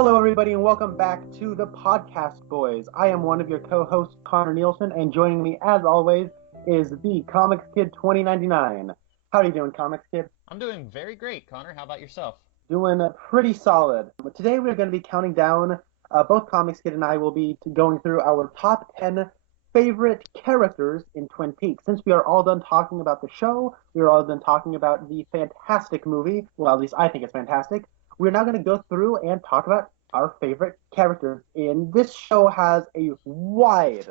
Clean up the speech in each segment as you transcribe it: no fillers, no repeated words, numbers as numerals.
Hello, everybody, and welcome back to the Podcast Boys. I am one of your co-hosts, Connor Nielsen, and joining me, as always, is the Comics Kid 2099. How are you doing, Comics Kid? I'm doing very great, Connor. How about yourself? Doing pretty solid. Today we're going to be counting down, both Comics Kid and I will be going through our top 10 favorite characters in Twin Peaks. Since we are all done talking about the show, we are all done talking about the fantastic movie, well, at least I think it's fantastic, we're now going to go through and talk about our favorite characters. And this show has a wide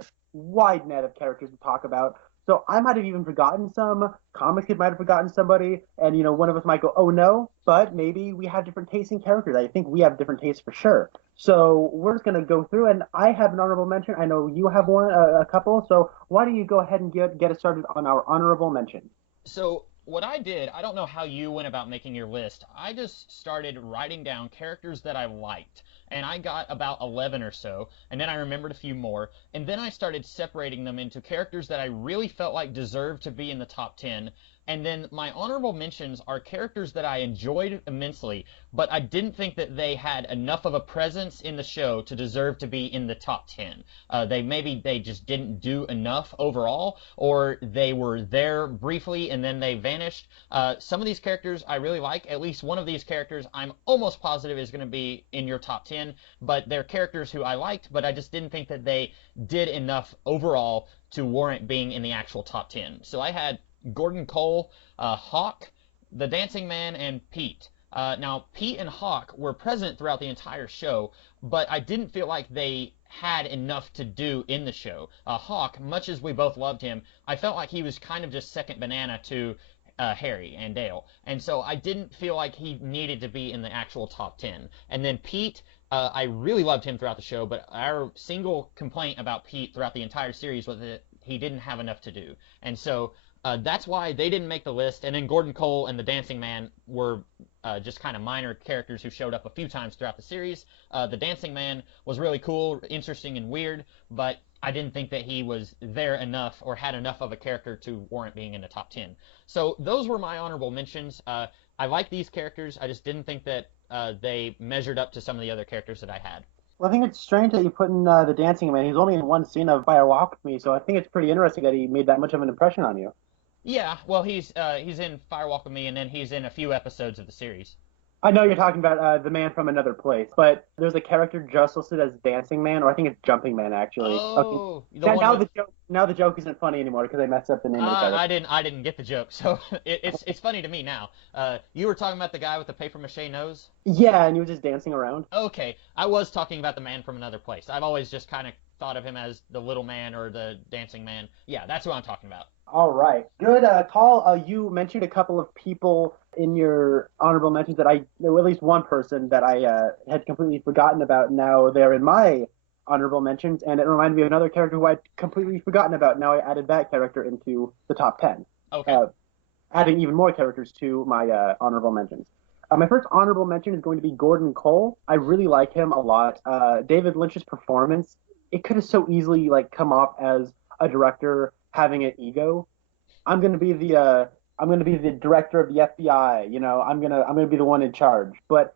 net of characters to talk about. So I might have even forgotten some, Comics Kid might have forgotten somebody, and, one of us might go, oh no, but maybe we have different tastes in characters. I think we have different tastes for sure. So we're just going to go through, and I have an honorable mention. I know you have one, a couple, so why don't you go ahead and get us started on our honorable mention? So what I did, I don't know how you went about making your list. I just started writing down characters that I liked. And I got about 11 or so, and then I remembered a few more, and then I started separating them into characters that I really felt like deserved to be in the top 10, and then my honorable mentions are characters that I enjoyed immensely, but I didn't think that they had enough of a presence in the show to deserve to be in the top 10. They just didn't do enough overall, or they were there briefly and then they vanished. Some of these characters I really like. At least one of these characters I'm almost positive is going to be in your top 10, but they're characters who I liked, but I just didn't think that they did enough overall to warrant being in the actual top 10. So I had Gordon Cole, Hawk, the Dancing Man, and Pete. Now, Pete and Hawk were present throughout the entire show, but I didn't feel like they had enough to do in the show. Hawk, much as we both loved him, I felt like he was kind of just second banana to Harry and Dale. And so I didn't feel like he needed to be in the actual top 10. And then Pete, I really loved him throughout the show, but our single complaint about Pete throughout the entire series was that he didn't have enough to do. And so that's why they didn't make the list. And then Gordon Cole and the Dancing Man were just kind of minor characters who showed up a few times throughout the series. The Dancing Man was really cool, interesting, and weird, but I didn't think that he was there enough or had enough of a character to warrant being in the top 10. So those were my honorable mentions. I like these characters. I just didn't think that they measured up to some of the other characters that I had. Well, I think it's strange that you put in the Dancing Man. He's only in one scene of Fire Walk with Me, so I think it's pretty interesting that he made that much of an impression on you. Yeah, well, he's in Firewalk with Me, and then he's in a few episodes of the series. I know you're talking about the Man from Another Place, but there's a character just listed as Dancing Man, or I think it's Jumping Man, actually. Oh, okay. Now the joke isn't funny anymore because I messed up the name of the character. I didn't get the joke, so it's funny to me now. You were talking about the guy with the papier-mâché nose? Yeah, and he was just dancing around. Okay, I was talking about the Man from Another Place. I've always just kind of thought of him as the Little Man or the Dancing Man. Yeah, that's who I'm talking about. All right. Good call. You mentioned a couple of people in your honorable mentions that at least one person that I had completely forgotten about. Now they're in my honorable mentions, and it reminded me of another character who I'd completely forgotten about. Now I added that character into the top 10. Okay. Adding even more characters to my honorable mentions. My first honorable mention is going to be Gordon Cole. I really like him a lot. David Lynch's performance, it could have so easily come off as a director having an ego. I'm gonna be the director of the FBI. I'm gonna be the one in charge. But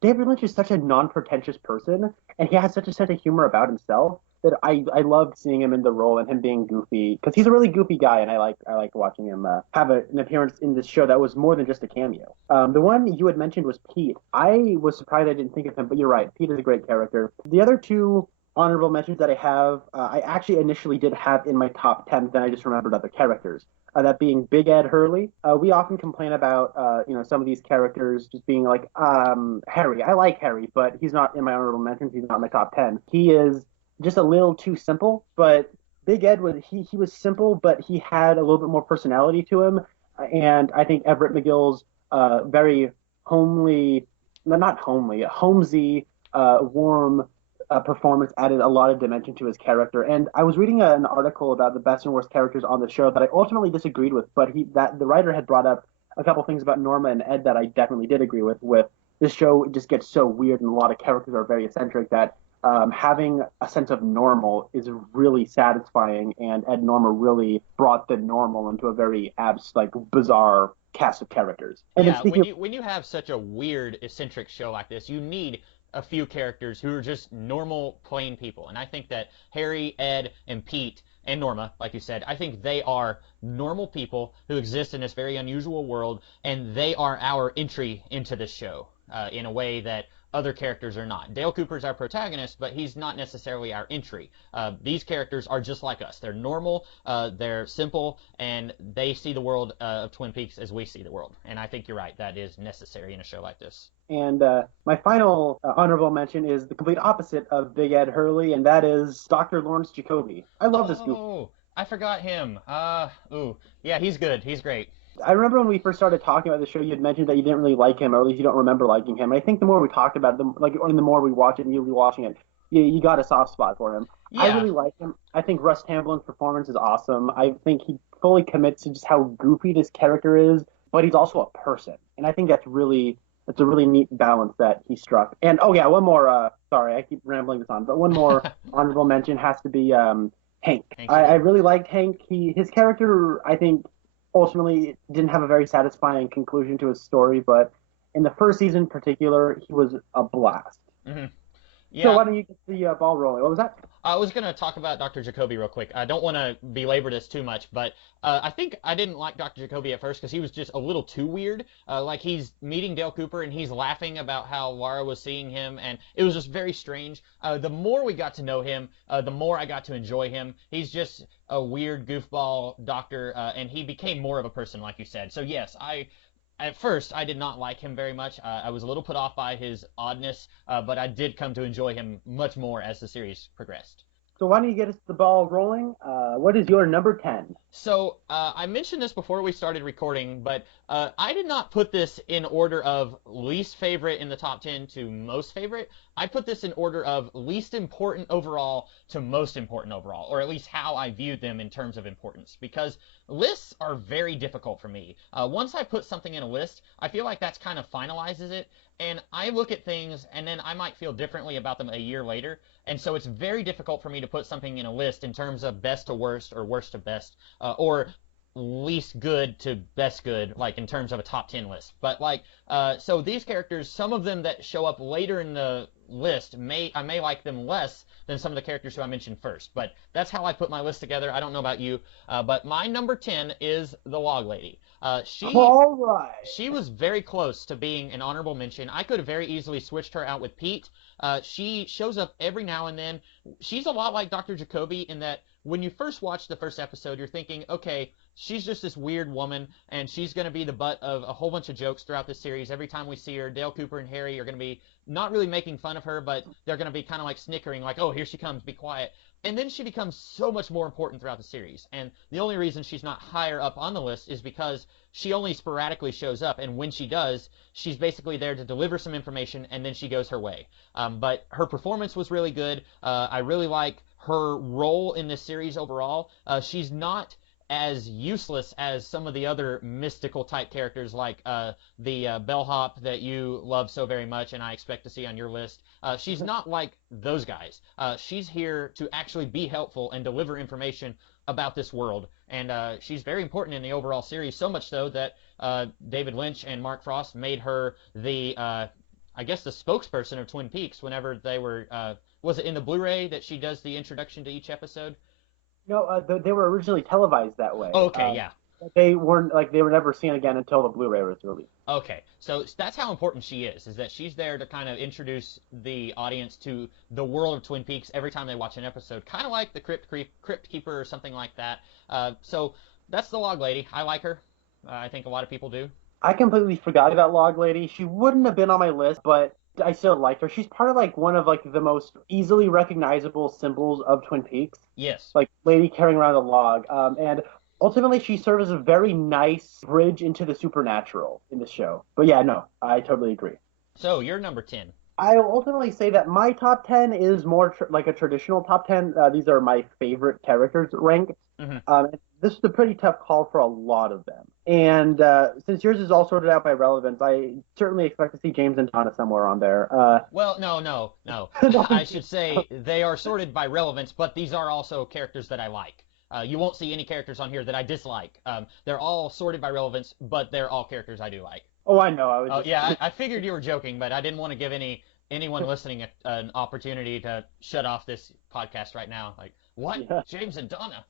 David Lynch is such a non-pretentious person, and he has such a sense of humor about himself that I loved seeing him in the role and him being goofy, because he's a really goofy guy, and I like watching him have an appearance in this show that was more than just a cameo. The one you had mentioned was Pete. I was surprised I didn't think of him, but you're right. Pete is a great character. The other two honorable mentions that I have, I actually initially did have in my top 10, then I just remembered other characters. That being Big Ed Hurley. We often complain about, some of these characters just being like, Harry. I like Harry, but he's not in my honorable mentions. He's not in my top 10. He is just a little too simple, but Big Ed he was simple, but he had a little bit more personality to him. And I think Everett McGill's very homely, not homely, homesy, warm performance added a lot of dimension to his character. And I was reading an article about the best and worst characters on the show that I ultimately disagreed with, but the writer had brought up a couple things about Norma and Ed that I definitely did agree with. This show just gets so weird, and a lot of characters are very eccentric, that having a sense of normal is really satisfying, and Ed and Norma really brought the normal into a very bizarre cast of characters. And yeah, when you have such a weird, eccentric show like this, you need a few characters who are just normal, plain people. And I think that Harry, Ed, and Pete, and Norma, like you said, I think they are normal people who exist in this very unusual world, and they are our entry into this show in a way that other characters are not. Dale Cooper's our protagonist, but he's not necessarily our entry. These characters are just like us. They're normal, they're simple, and they see the world of Twin Peaks as we see the world. And I think you're right. That is necessary in a show like this. And my final honorable mention is the complete opposite of Big Ed Hurley, and that is Dr. Lawrence Jacoby. I love this goof. Oh, I forgot him. Yeah, he's good. He's great. I remember when we first started talking about the show, you had mentioned that you didn't really like him, or at least you don't remember liking him. And I think the more we talked about it, or the more we watch it and you'll be watching it, you got a soft spot for him. Yeah. I really like him. I think Russ Tamblin's performance is awesome. I think he fully commits to just how goofy this character is, but he's also a person. And I think that's a really neat balance that he struck. And, oh yeah, one more, sorry, I keep rambling this on, but one more honorable mention has to be Hank. I really liked Hank. His character, I think, ultimately didn't have a very satisfying conclusion to his story, but in the first season in particular, he was a blast. Mm-hmm. Yeah. So why don't you get the ball rolling? What was that? I was going to talk about Dr. Jacoby real quick. I don't want to belabor this too much, but I think I didn't like Dr. Jacoby at first because he was just a little too weird. Like he's meeting Dale Cooper and he's laughing about how Laura was seeing him, and it was just very strange. The more we got to know him, the more I got to enjoy him. He's just a weird goofball doctor, and he became more of a person, like you said. So yes, at first, I did not like him very much. I was a little put off by his oddness, but I did come to enjoy him much more as the series progressed. So why don't you get us the ball rolling? What is your number 10? So I mentioned this before we started recording, but I did not put this in order of least favorite in the top 10 to most favorite. I put this in order of least important overall to most important overall, or at least how I viewed them in terms of importance, because lists are very difficult for me. Once I put something in a list, I feel like that's kind of finalizes it, and I look at things and then I might feel differently about them a year later, and so it's very difficult for me to put something in a list in terms of best to worst or worst to best, or least good to best good, like in terms of a top 10 list. But so these characters, some of them that show up later in the list, I may like them less than some of the characters who I mentioned first. But that's how I put my list together. I don't know about you, but my number 10 is the Log Lady. All right. She was very close to being an honorable mention. I could have very easily switched her out with Pete. She shows up every now and then. She's a lot like Dr. Jacoby in that when you first watch the first episode, you're thinking, okay, she's just this weird woman, and she's going to be the butt of a whole bunch of jokes throughout the series. Every time we see her, Dale Cooper and Harry are going to be not really making fun of her, but they're going to be kind of like snickering, like, oh, here she comes, be quiet. And then she becomes so much more important throughout the series. And the only reason she's not higher up on the list is because she only sporadically shows up, and when she does, she's basically there to deliver some information, and then she goes her way. But her performance was really good. I really like her role in this series overall. She's not as useless as some of the other mystical type characters like the bellhop that you love so very much and I expect to see on your list. She's not like those guys. She's here to actually be helpful and deliver information about this world, and she's very important in the overall series, so much so that David Lynch and Mark Frost made her the I guess the spokesperson of Twin Peaks whenever they were was it in the Blu-ray that she does the introduction to each episode? No, they were originally televised that way. Oh, okay, yeah. They were never seen again until the Blu-ray was released. Okay, so that's how important she is that she's there to kind of introduce the audience to the world of Twin Peaks every time they watch an episode, kind of like the Crypt Keeper or something like that. So that's the Log Lady. I like her. I think a lot of people do. I completely forgot about Log Lady. She wouldn't have been on my list, but I still liked her. She's part of one of the most easily recognizable symbols of Twin Peaks. Yes. Like lady carrying around a log. And ultimately she serves as a very nice bridge into the supernatural in the show. But yeah, no, I totally agree. So you're number 10. I will ultimately say that my top 10 is more like a traditional top 10. These are my favorite characters ranked. Mm-hmm. This is a pretty tough call for a lot of them. And since yours is all sorted out by relevance, I certainly expect to see James and Donna somewhere on there. Well, no. I should say they are sorted by relevance, but these are also characters that I like. You won't see any characters on here that I dislike. They're all sorted by relevance, but they're all characters I do like. Oh, I know. Yeah, I figured you were joking, but I didn't want to give any anyone listening an opportunity to shut off this podcast right now. Like, what? Yeah. James and Donna?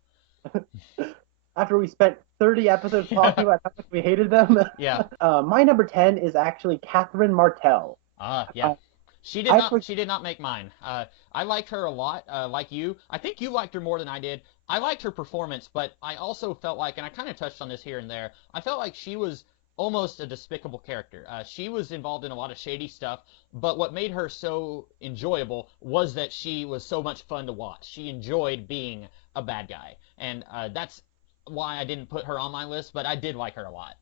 After we spent 30 episodes talking about how much we hated them. Yeah. My number 10 is actually Catherine Martell. Yeah. Uh, She did I not. for- She did not make mine. I liked her a lot. Like you, I think you liked her more than I did. I liked her performance, but I also felt like, and I kind of touched on this here and there. I felt like she was almost a despicable character. She was involved in a lot of shady stuff, but what made her so enjoyable was that she was so much fun to watch. She enjoyed being a bad guy, and that's why I didn't put her on my list. But I did like her a lot.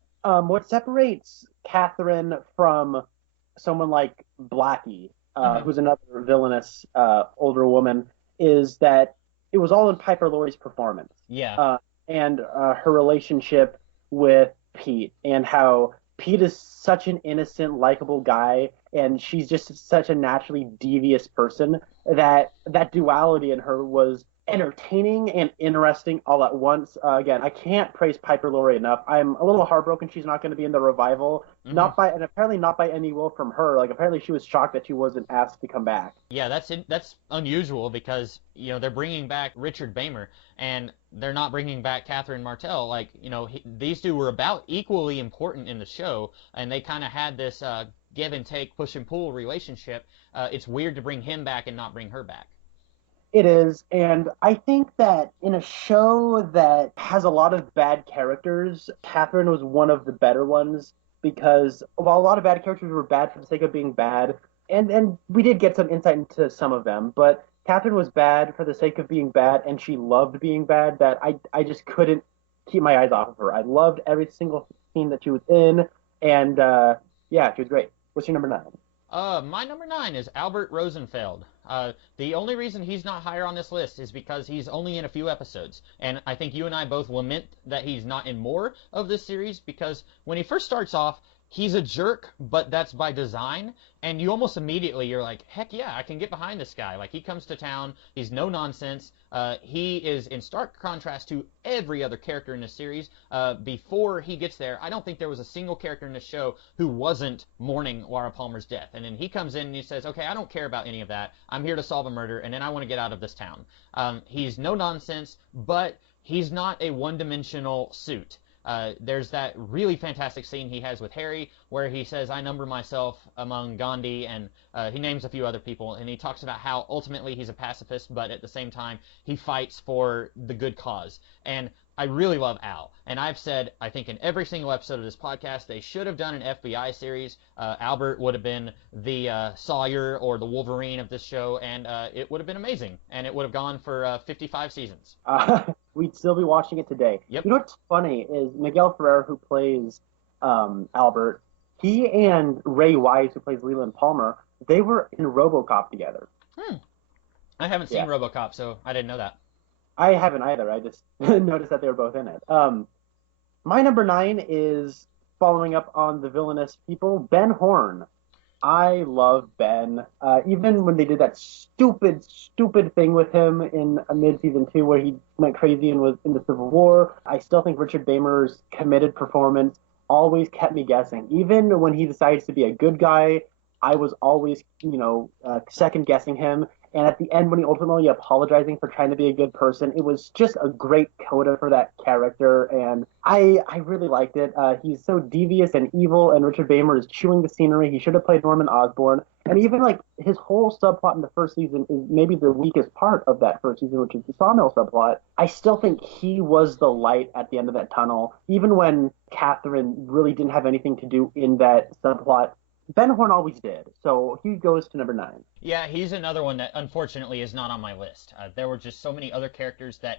what separates Catherine from someone like Blackie, Hmm. who's another villainous older woman, is that it was all in Piper Laurie's performance, Yeah. and her relationship with Pete, and how Pete is such an innocent, likable guy, and she's just such a naturally devious person that that duality in her was entertaining and interesting all at once. Again, I can't praise Piper Laurie enough. I'm a little heartbroken she's not going to be in the revival. Hmm. Not by, and apparently not by any will from her. Like apparently she was shocked that she wasn't asked to come back. Yeah, that's unusual because they're bringing back Richard Bamer and they're not bringing back Catherine Martell. Like these two were about equally important in the show, and they kind of had this give and take, push and pull relationship. It's weird to bring him back and not bring her back. It is, and I think that in a show that has a lot of bad characters, Catherine was one of the better ones because while a lot of bad characters were bad for the sake of being bad, and we did get some insight into some of them, but Catherine was bad for the sake of being bad, and she loved being bad. That I just couldn't keep my eyes off of her. I loved every single scene that she was in, and yeah, she was great. What's your number 9? My number 9 is Albert Rosenfeld. The only reason he's not higher on this list is because he's only in a few episodes. And I think you and I both lament that he's not in more of this series because when he first starts off, he's a jerk, but that's by design. And you almost immediately, you're like, heck yeah, I can get behind this guy. Like, he comes to town, he's no nonsense. He is in stark contrast to every other character in the series. Before he gets there, I don't think there was a single character in the show who wasn't mourning Laura Palmer's death. And then he comes in and he says, okay, I don't care about any of that. I'm here to solve a murder, and then I want to get out of this town. He's no nonsense, but he's not a one-dimensional suit. There's that really fantastic scene he has with Harry where he says, I number myself among Gandhi, and he names a few other people, and he talks about how ultimately he's a pacifist, but at the same time, he fights for the good cause. And I really love Al. And I've said, I think in every single episode of this podcast, they should have done an FBI series. Albert would have been the Sawyer or the Wolverine of this show, and it would have been amazing. And it would have gone for 55 seasons. We'd still be watching it today. Yep. You know what's funny is Miguel Ferrer, who plays Albert, he and Ray Wise, who plays Leland Palmer, they were in RoboCop together. I haven't seen Yeah. RoboCop, so I didn't know that. I haven't either. I just noticed that they were both in it. My number 9 is following up on the villainous people, Ben Horn. I love Ben. Even when they did that stupid thing with him in mid-season 2 where he went crazy and was in the Civil War, I still think Richard Bamer's committed performance always kept me guessing. Even when he decides to be a good guy, I was always, second guessing him. And at the end, when he ultimately apologizing for trying to be a good person, it was just a great coda for that character, and I really liked it. He's so devious and evil, and Richard Bamer is chewing the scenery. He should have played Norman Osborn, and even like his whole subplot in the first season is maybe the weakest part of that first season, which is the sawmill subplot. I still think he was the light at the end of that tunnel, even when Catherine really didn't have anything to do in that subplot. Ben Horn always did, so he goes to number 9. Yeah, he's another one that unfortunately is not on my list. There were just so many other characters that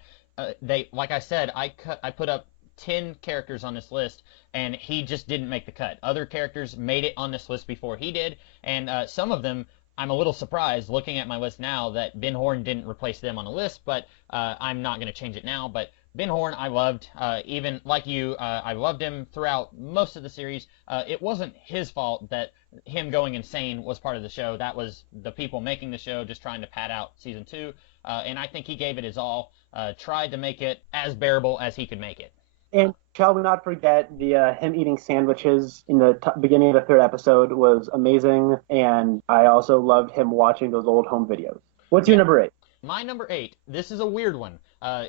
like I said, I put up 10 characters on this list, and he just didn't make the cut. Other characters made it on this list before he did, and some of them, I'm a little surprised looking at my list now that Ben Horn didn't replace them on the list, but I'm not going to change it now. But Ben Horn, I loved. Even like you, I loved him throughout most of the series. It wasn't his fault that him going insane was part of the show. That was the people making the show just trying to pad out season 2. And I think he gave it his all, tried to make it as bearable as he could make it. And shall we not forget the him eating sandwiches in the beginning of the third episode was amazing, and I also loved him watching those old home videos. What's your Yeah. number 8? My number 8, this is a weird one.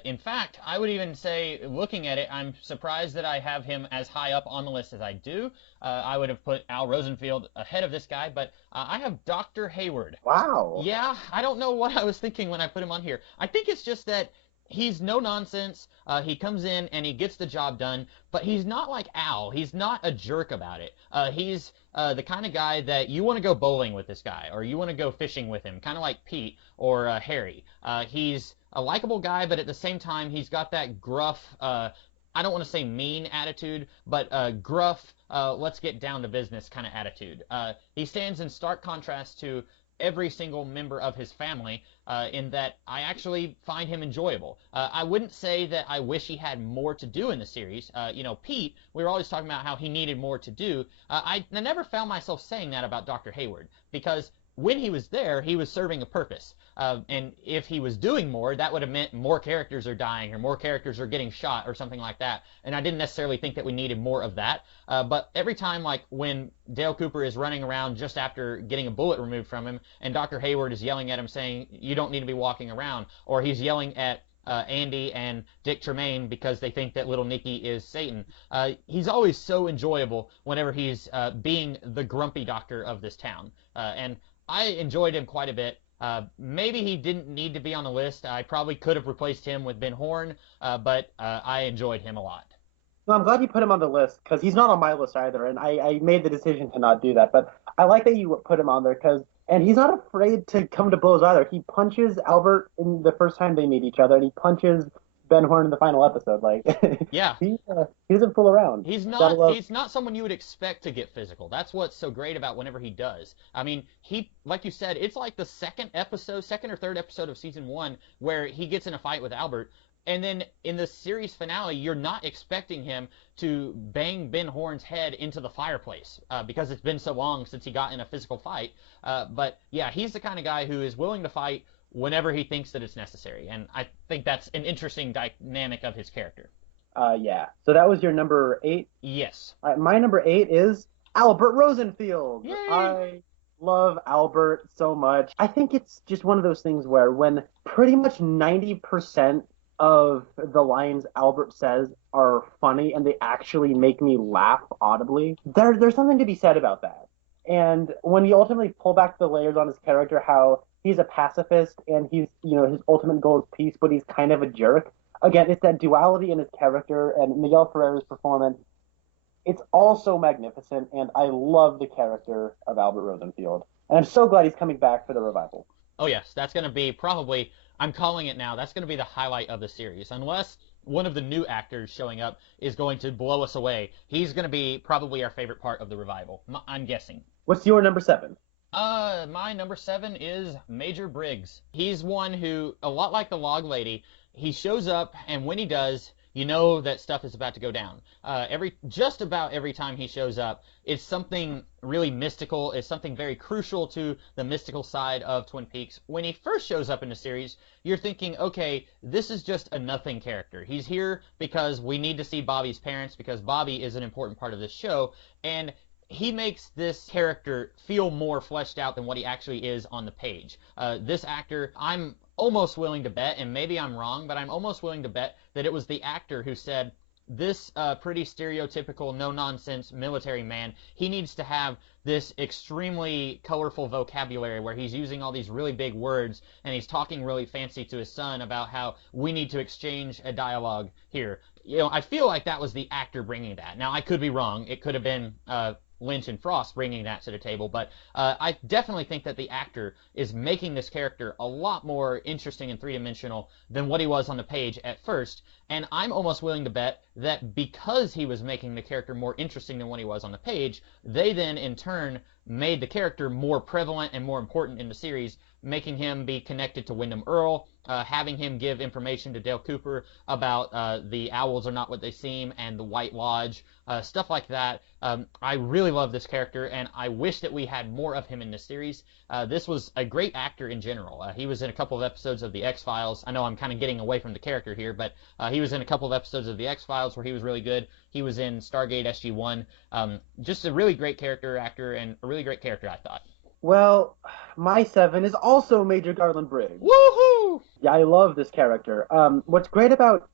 In fact, I would even say, looking at it, I'm surprised that I have him as high up on the list as I do. I would have put Al Rosenfield ahead of this guy, but I have Dr. Hayward. Wow. Yeah, I don't know what I was thinking when I put him on here. I think it's just that he's no nonsense. He comes in and he gets the job done, but he's not like Al. He's not a jerk about it. He's the kind of guy that you want to go bowling with this guy, or you want to go fishing with him, kind of like Pete or Harry. He's a likable guy, but at the same time, he's got that gruff, I don't want to say mean attitude, but gruff, let's get down to business kind of attitude. He stands in stark contrast to every single member of his family, in that I actually find him enjoyable. I wouldn't say that I wish he had more to do in the series. Pete, we were always talking about how he needed more to do. I never found myself saying that about Dr. Hayward, because when he was there, he was serving a purpose. And if he was doing more, that would have meant more characters are dying or more characters are getting shot or something like that. And I didn't necessarily think that we needed more of that. But every time, like when Dale Cooper is running around just after getting a bullet removed from him, and Dr. Hayward is yelling at him saying, "You don't need to be walking around," or he's yelling at Andy and Dick Tremaine because they think that little Nicky is Satan. He's always so enjoyable whenever he's being the grumpy doctor of this town. And I enjoyed him quite a bit. Maybe he didn't need to be on the list. I probably could have replaced him with Ben Horn, but I enjoyed him a lot. Well, I'm glad you put him on the list because he's not on my list either, and I made the decision to not do that. But I like that you put him on there and he's not afraid to come to blows either. He punches Albert in the first time they meet each other, and he punches Ben Horn in the final episode. Like, Yeah, he doesn't fool around. he's not someone you would expect to get physical. That's what's so great about whenever he does. I mean, he, like you said, it's like the second or third episode of season 1 where he gets in a fight with Albert. And then in the series finale, you're not expecting him to bang Ben Horn's head into the fireplace because it's been so long since he got in a physical fight. But yeah, he's the kind of guy who is willing to fight whenever he thinks that it's necessary. And I think that's an interesting dynamic of his character. Yeah. So that was your number 8? Yes. All right, my number 8 is Albert Rosenfield. Yay! I love Albert so much. I think it's just one of those things where when pretty much 90% of the lines Albert says are funny and they actually make me laugh audibly, there's something to be said about that. And when you ultimately pull back the layers on his character, how he's a pacifist and he's, his ultimate goal is peace, but he's kind of a jerk. Again, it's that duality in his character and Miguel Ferrer's performance. It's all so magnificent, and I love the character of Albert Rosenfield. And I'm so glad he's coming back for the revival. Oh, yes. That's going to be probably, I'm calling it now, that's going to be the highlight of the series. Unless one of the new actors showing up is going to blow us away, he's going to be probably our favorite part of the revival. I'm guessing. What's your number 7? My number 7 is Major Briggs. He's one who, a lot like the Log Lady, he shows up, and when he does, you know that stuff is about to go down. Just about every time he shows up, it's something really mystical. It's something very crucial to the mystical side of Twin Peaks. When he first shows up in the series, you're thinking, okay, this is just a nothing character. He's here because we need to see Bobby's parents, because Bobby is an important part of this show, and he makes this character feel more fleshed out than what he actually is on the page. This actor, I'm almost willing to bet, and maybe I'm wrong, but I'm almost willing to bet that it was the actor who said, this pretty stereotypical, no-nonsense military man, he needs to have this extremely colorful vocabulary where he's using all these really big words, and he's talking really fancy to his son about how we need to exchange a dialogue here. I feel like that was the actor bringing that. Now, I could be wrong. It could have been Lynch and Frost bringing that to the table, but I definitely think that the actor is making this character a lot more interesting and three-dimensional than what he was on the page at first, and I'm almost willing to bet that because he was making the character more interesting than what he was on the page, they then in turn made the character more prevalent and more important in the series, making him be connected to Wyndham Earle, having him give information to Dale Cooper about the owls are not what they seem and the White Lodge, stuff like that. I really love this character, and I wish that we had more of him in this series. This was a great actor in general. He was in a couple of episodes of The X-Files. I know I'm kind of getting away from the character here, but he was in a couple of episodes of The X-Files where he was really good. He was in Stargate SG-1. Just a really great character actor, and a really great character, I thought. Well, my 7 is also Major Garland Briggs. Woohoo! Yeah, I love this character. What's great about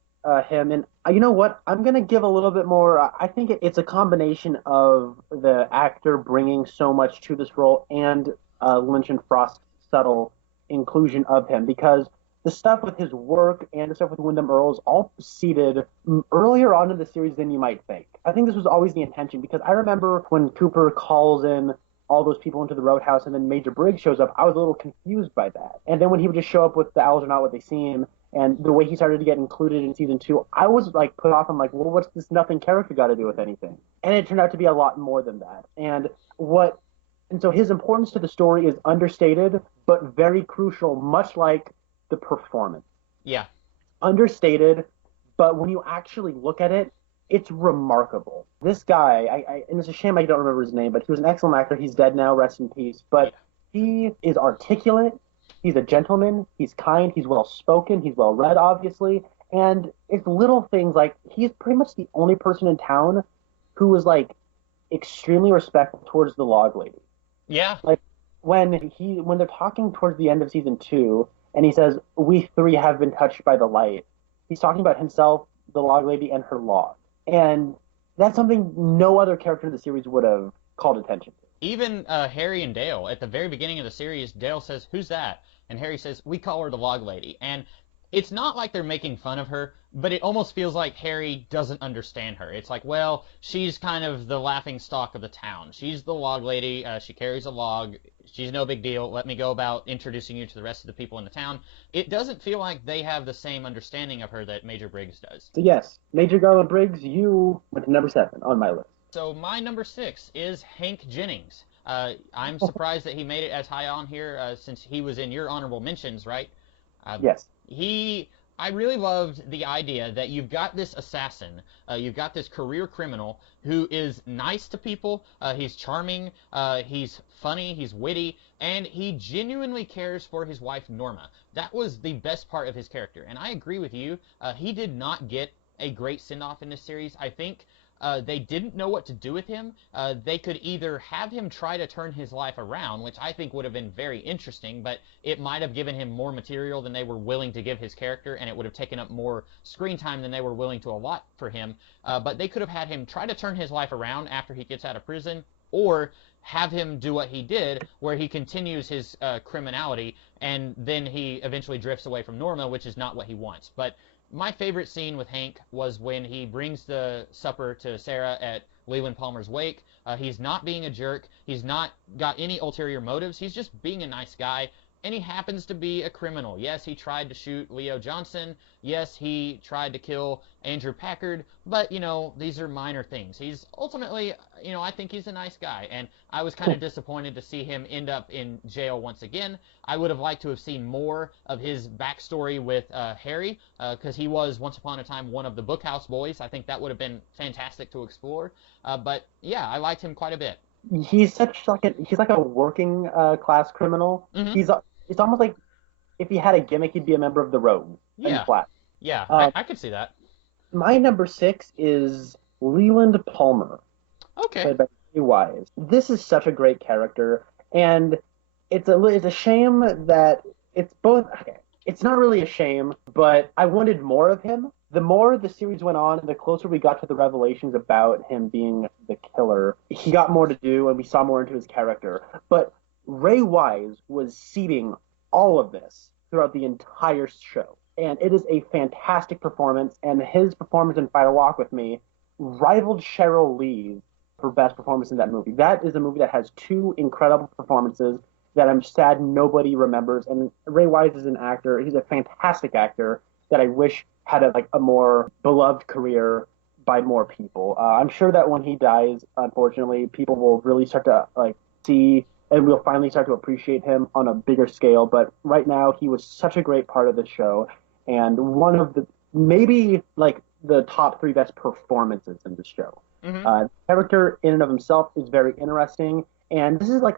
him, and you know what? I'm going to give a little bit more. I think it's a combination of the actor bringing so much to this role and Lynch and Frost's subtle inclusion of him, because the stuff with his work and the stuff with Wyndham Earl is all seeded earlier on in the series than you might think. I think this was always the intention, because I remember when Cooper calls in all those people into the roadhouse and then Major Briggs shows up, I was a little confused by that. And then when he would just show up with the owls are not what they seem, and the way he started to get included in season 2, I was like put off. I'm like, well, what's this nothing character got to do with anything? And it turned out to be a lot more than that. And so his importance to the story is understated, but very crucial, much like the performance. Yeah. Understated, but when you actually look at it, it's remarkable. This guy, and it's a shame I don't remember his name, but he was an excellent actor. He's dead now, rest in peace. But he is articulate. He's a gentleman. He's kind. He's well-spoken. He's well-read, obviously. And it's little things like he's pretty much the only person in town who was, like, extremely respectful towards the log lady. Yeah. Like, when they're talking towards the end of season 2, and he says, "We three have been touched by the light," he's talking about himself, the log lady, and her log. And that's something no other character in the series would have called attention to. Even Harry and Dale, at the very beginning of the series, Dale says, "Who's that?" And Harry says, "We call her the log lady." And it's not like they're making fun of her, but it almost feels like Harry doesn't understand her. It's like, well, she's kind of the laughing stock of the town. She's the log lady. She carries a log. She's no big deal. Let me go about introducing you to the rest of the people in the town. It doesn't feel like they have the same understanding of her that Major Briggs does. So yes, Major Garland Briggs, you went to number 7 on my list. So my number 6 is Hank Jennings. I'm surprised that he made it as high on here since he was in your honorable mentions, right? Yes. I really loved the idea that you've got this assassin, you've got this career criminal who is nice to people, he's charming, he's funny, he's witty, and he genuinely cares for his wife Norma. That was the best part of his character, and I agree with you. He did not get a great send-off in this series. I think they didn't know what to do with him. They could either have him try to turn his life around, which I think would have been very interesting, but it might have given him more material than they were willing to give his character, and it would have taken up more screen time than they were willing to allot for him. But they could have had him try to turn his life around after he gets out of prison, or have him do what he did, where he continues his criminality, and then he eventually drifts away from Norma, which is not what he wants. But my favorite scene with Hank was when he brings the supper to Sarah at Leland Palmer's wake. He's not being a jerk. He's not got any ulterior motives. He's just being a nice guy. And he happens to be a criminal. Yes, he tried to shoot Leo Johnson. Yes, he tried to kill Andrew Packard. But, these are minor things. He's ultimately, I think he's a nice guy. And I was kind of disappointed to see him end up in jail once again. I would have liked to have seen more of his backstory with Harry, because he was, once upon a time, one of the Bookhouse Boys. I think that would have been fantastic to explore. But, yeah, I liked him quite a bit. He's like a working class criminal. Mm-hmm. It's almost like if he had a gimmick, he'd be a member of the Rogues. Yeah. Yeah, I could see that. My number 6 is Leland Palmer. Okay. Played by Ray Wise. This is such a great character, and it's a shame that it's both. Okay, it's not really a shame, but I wanted more of him. The more the series went on, and the closer we got to the revelations about him being the killer, he got more to do, and we saw more into his character. But Ray Wise was seeding all of this throughout the entire show. And it is a fantastic performance, and his performance in Fire Walk with Me rivaled Cheryl Lee's for best performance in that movie. That is a movie that has 2 incredible performances that I'm sad nobody remembers. And Ray Wise is an actor. He's a fantastic actor that I wish had a more beloved career by more people. I'm sure that when he dies, unfortunately, people will really start to see and we'll finally start to appreciate him on a bigger scale. But right now, he was such a great part of the show, and one of the maybe like the top three best performances in the show. Mm-hmm. Character in and of himself is very interesting, and this is like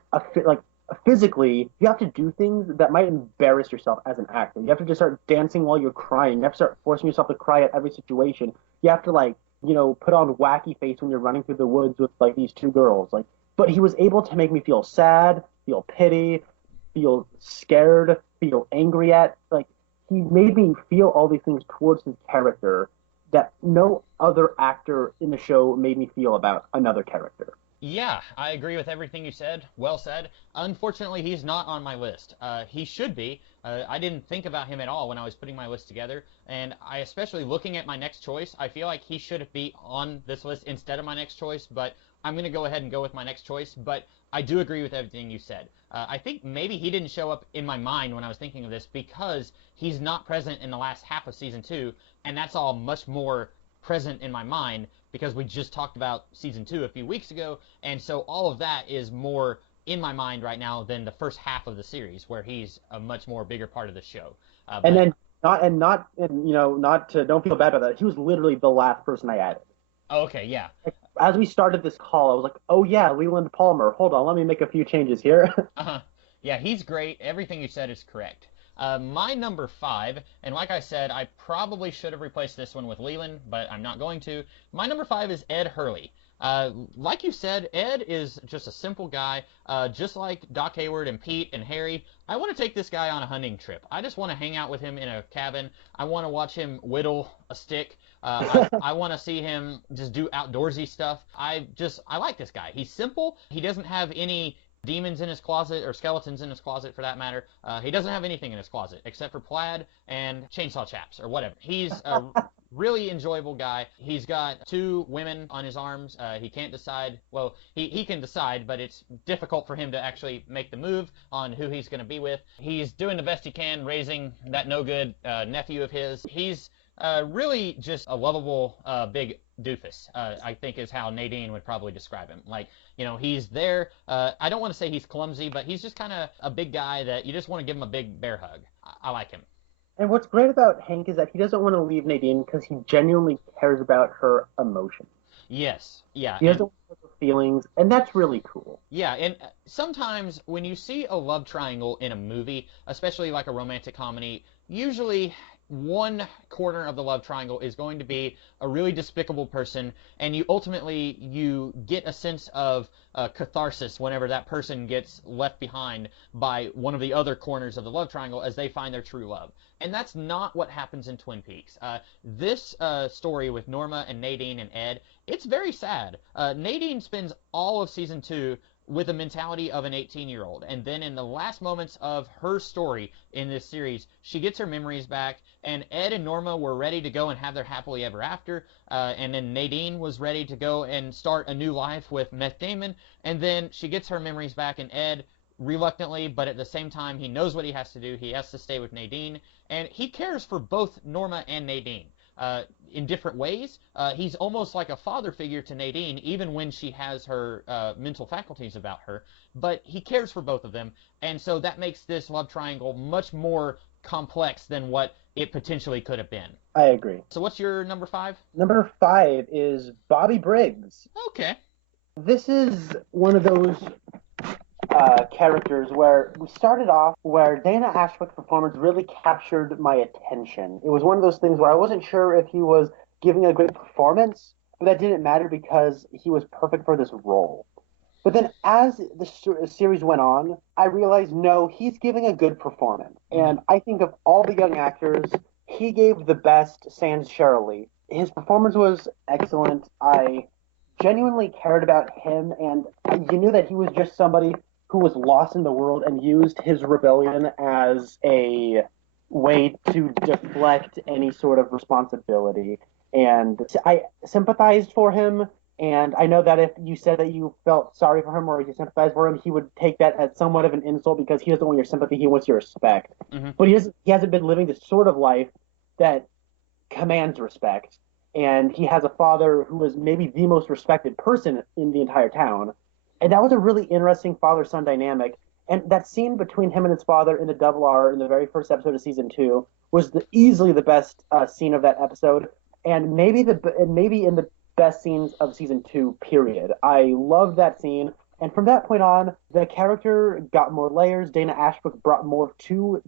physically, you have to do things that might embarrass yourself as an actor. You have to just start dancing while you're crying. You have to start forcing yourself to cry at every situation. You have to put on wacky face when you're running through the woods with like these two girls. Like, but he was able to make me feel sad, feel pity, feel scared, feel angry at. Like, he made me feel all these things towards his character that no other actor in the show made me feel about another character. Yeah, I agree with everything you said. Well said. Unfortunately, he's not on my list. He should be. I didn't think about him at all when I was putting my list together, and especially looking at my next choice, I feel like he should be on this list instead of my next choice, but I'm going to go ahead and go with my next choice, but I do agree with everything you said. I think maybe he didn't show up in my mind when I was thinking of this because he's not present in the last half of Season 2, and that's all much more present in my mind because we just talked about Season 2 a few weeks ago, and so all of that is more in my mind right now than the first half of the series, where he's a much more bigger part of the show. And then don't feel bad about that. He was literally the last person I added. Okay, yeah. As we started this call, I was like, oh yeah, Leland Palmer. Hold on, let me make a few changes here. Uh-huh. Yeah, he's great. Everything you said is correct. My number 5, and like I said, I probably should have replaced this one with Leland, but I'm not going to. My number 5 is Ed Hurley. Like you said, Ed is just a simple guy, just like Doc Hayward and Pete and Harry. I want to take this guy on a hunting trip. I just want to hang out with him in a cabin. I want to watch him whittle a stick. I want to see him just do outdoorsy stuff. I like this guy. He's simple. He doesn't have any demons in his closet, or skeletons in his closet for that matter. He doesn't have anything in his closet except for plaid and chainsaw chaps or whatever. He's a really enjoyable guy. He's got 2 women on his arms. He can't decide. Well, he can decide, but it's difficult for him to actually make the move on who he's going to be with. He's doing the best he can raising that no good nephew of his. He's really just a lovable big doofus, I think is how Nadine would probably describe him. Like, he's there. I don't want to say he's clumsy, but he's just kind of a big guy that you just want to give him a big bear hug. I like him. And what's great about Hank is that he doesn't want to leave Nadine because he genuinely cares about her emotions. Yes, yeah. He doesn't want her feelings, and that's really cool. Yeah, and sometimes when you see a love triangle in a movie, especially like a romantic comedy, usually one corner of the love triangle is going to be a really despicable person, and you get a sense of catharsis whenever that person gets left behind by one of the other corners of the love triangle as they find their true love. And that's not what happens in Twin Peaks. This story with Norma and Nadine and Ed, it's very sad. Nadine spends all of Season 2 with the mentality of an 18-year-old. And then in the last moments of her story in this series, she gets her memories back, and Ed and Norma were ready to go and have their happily ever after, and then Nadine was ready to go and start a new life with Meth Damon, and then she gets her memories back, and Ed, reluctantly, but at the same time, he knows what he has to do. He has to stay with Nadine, and he cares for both Norma and Nadine. In different ways. He's almost like a father figure to Nadine, even when she has her mental faculties about her, but he cares for both of them, and so that makes this love triangle much more complex than what it potentially could have been. I agree. So what's your number 5? Number 5 is Bobby Briggs. Okay. This is one of those characters where we started off where Dana Ashwick's performance really captured my attention. It was one of those things where I wasn't sure if he was giving a great performance, but that didn't matter because he was perfect for this role. But then as the series went on, I realized, no, he's giving a good performance. And I think of all the young actors, he gave the best sans Shirley. His performance was excellent. I genuinely cared about him, and you knew that he was just somebody who was lost in the world and used his rebellion as a way to deflect any sort of responsibility. And I sympathized for him, and I know that if you said that you felt sorry for him or you sympathized for him, he would take that as somewhat of an insult because he doesn't want your sympathy, he wants your respect. Mm-hmm. But he hasn't been living this sort of life that commands respect. And he has a father who is maybe the most respected person in the entire town. And that was a really interesting father-son dynamic. And that scene between him and his father in the double R in the very first episode of season two was easily the best scene of that episode, and maybe in the best scenes of season two. Period. I loved that scene, and from that point on, the character got more layers. Dana Ashbrook brought more to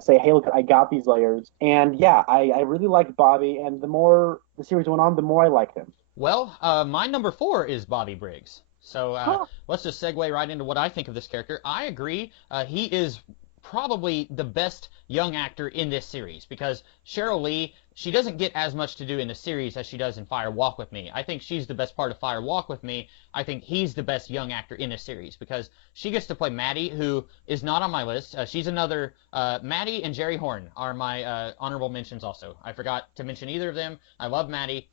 say, hey, look, I got these layers, and yeah, I really liked Bobby, and the more the series went on, the more I liked him. Well, my number 4 is Bobby Briggs. So Huh. let's just segue right into what I think of this character. I agree. He is probably the best young actor in this series because Cheryl Lee, she doesn't get as much to do in the series as she does in Fire Walk with Me. I think she's the best part of Fire Walk with Me. I think he's the best young actor in this series because she gets to play Maddie, who is not on my list. She's another. Maddie and Jerry Horn are my honorable mentions also. I forgot to mention either of them. I love Maddie.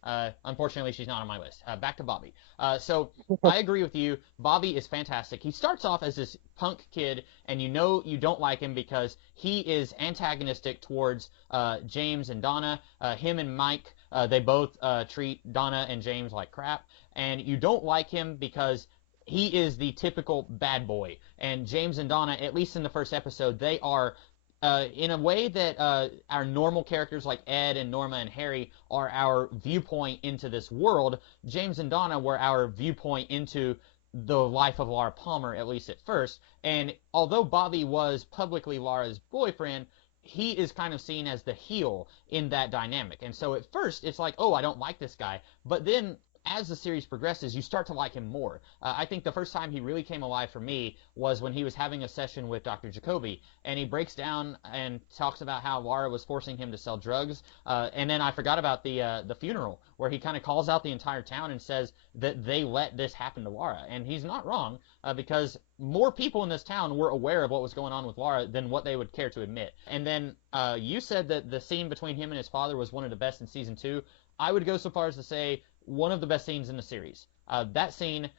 Unfortunately, she's not on my list. Back to Bobby. So I agree with you. Bobby is fantastic. He starts off as this punk kid, and you know you don't like him because he is antagonistic towards James and Donna. Him and Mike, they both treat Donna and James like crap, and you don't like him because he is the typical bad boy. And James and Donna, at least in the first episode, they are in a way that our normal characters like Ed and Norma and Harry are our viewpoint into this world. James and Donna were our viewpoint into the life of Laura Palmer, at least at first. And although Bobby was publicly Laura's boyfriend, he is kind of seen as the heel in that dynamic. And so at first, it's like, oh, I don't like this guy. But then as the series progresses, you start to like him more. I think the first time he really came alive for me was when he was having a session with Dr. Jacoby, and he breaks down and talks about how Laura was forcing him to sell drugs. And then I forgot about the funeral, where he kind of calls out the entire town and says that they let this happen to Laura. And he's not wrong, because more people in this town were aware of what was going on with Laura than what they would care to admit. And then you said that the scene between him and his father was one of the best in season 2. I would go so far as to say one of the best scenes in the series. That scene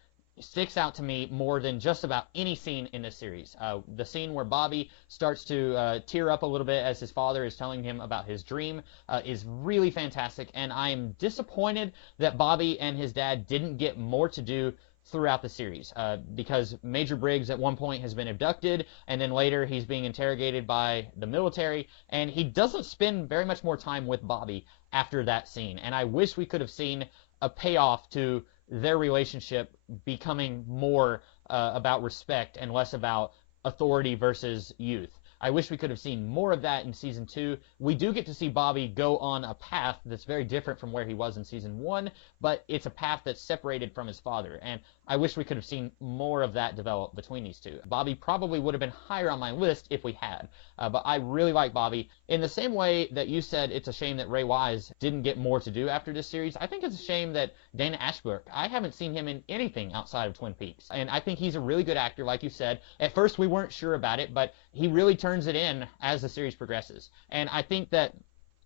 sticks out to me more than just about any scene in this series. The scene where Bobby starts to tear up a little bit as his father is telling him about his dream is really fantastic, and I am disappointed that Bobby and his dad didn't get more to do throughout the series, because Major Briggs at one point has been abducted, and then later he's being interrogated by the military, and he doesn't spend very much more time with Bobby after that scene. And I wish we could have seen a payoff to their relationship becoming more about respect and less about authority versus youth. I wish we could have seen more of that in season 2. We do get to see Bobby go on a path that's very different from where he was in season 1, but it's a path that's separated from his father, and I wish we could have seen more of that develop between these two. Bobby probably would have been higher on my list if we had, but I really like Bobby. In the same way that you said it's a shame that Ray Wise didn't get more to do after this series, I think it's a shame that Dana Ashbrook, I haven't seen him in anything outside of Twin Peaks, and I think he's a really good actor, like you said. At first we weren't sure about it, but he really turns it in as the series progresses, and I think that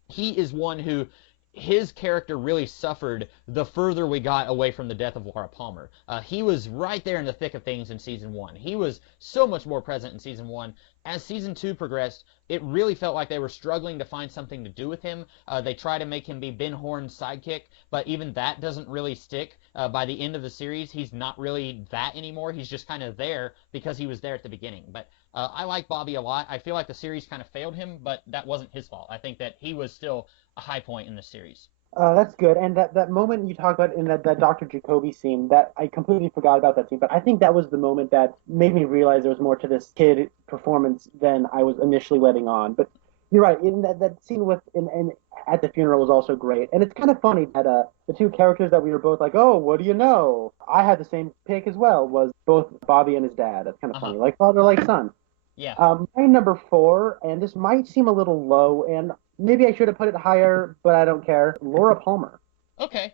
he is one who his character really suffered the further we got away from the death of Laura Palmer. He was right there in the thick of things in season 1. He was so much more present in season 1. As season 2 progressed, it really felt like they were struggling to find something to do with him. They try to make him be Ben Horn's sidekick, but even that doesn't really stick. By the end of the series, he's not really that anymore. He's just kind of there because he was there at the beginning. But I like Bobby a lot. I feel like the series kind of failed him, but that wasn't his fault. I think that he was still a high point in the series. That's good. And that moment you talk about in that Dr. Jacoby scene, that I completely forgot about that scene, but I think that was the moment that made me realize there was more to this kid performance than I was initially letting on. But you're right. In that scene in at the funeral was also great. And it's kind of funny that the two characters that we were both like, oh, what do you know? I had the same pick as well, was both Bobby and his dad. That's kind of funny. Like father, like son. Yeah. My number 4, and this might seem a little low, and maybe I should have put it higher, but I don't care. Laura Palmer. Okay.